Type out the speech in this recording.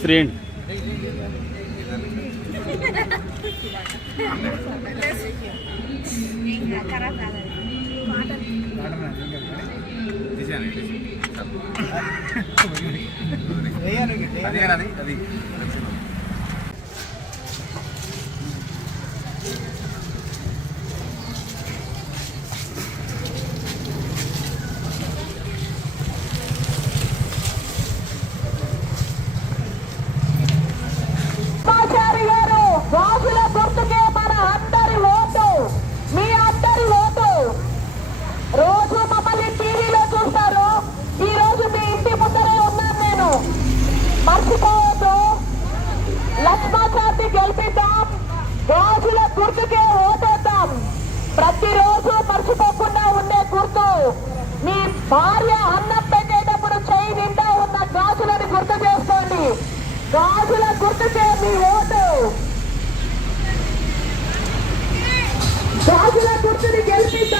Friend అది గాజుల గుర్తుకే మన అందరి ఓటు, మీ అందరి ఓటు. రోజు మమ్మల్ని టీవీలో చూస్తారు, ఈ రోజు మీ ఇంటి ముందరే ఉన్నాను నేను. మర్చిపోవద్దు, లక్ష్మాచార్ని గెలిపిద్దాం, గాజుల గుర్తుకే ఓటేద్దాం. ప్రతిరోజు మర్చిపోకుండా ఉండే గుర్తు, మీ భార్య అన్నం పెట్టేటప్పుడు చేయి నిండా ఉన్న గాజులని గుర్తు చేసుకోండి. గాజుల గుర్తుకే మీ ఓటు. గాజుల గుర్తుని గెలిపిద్దాం.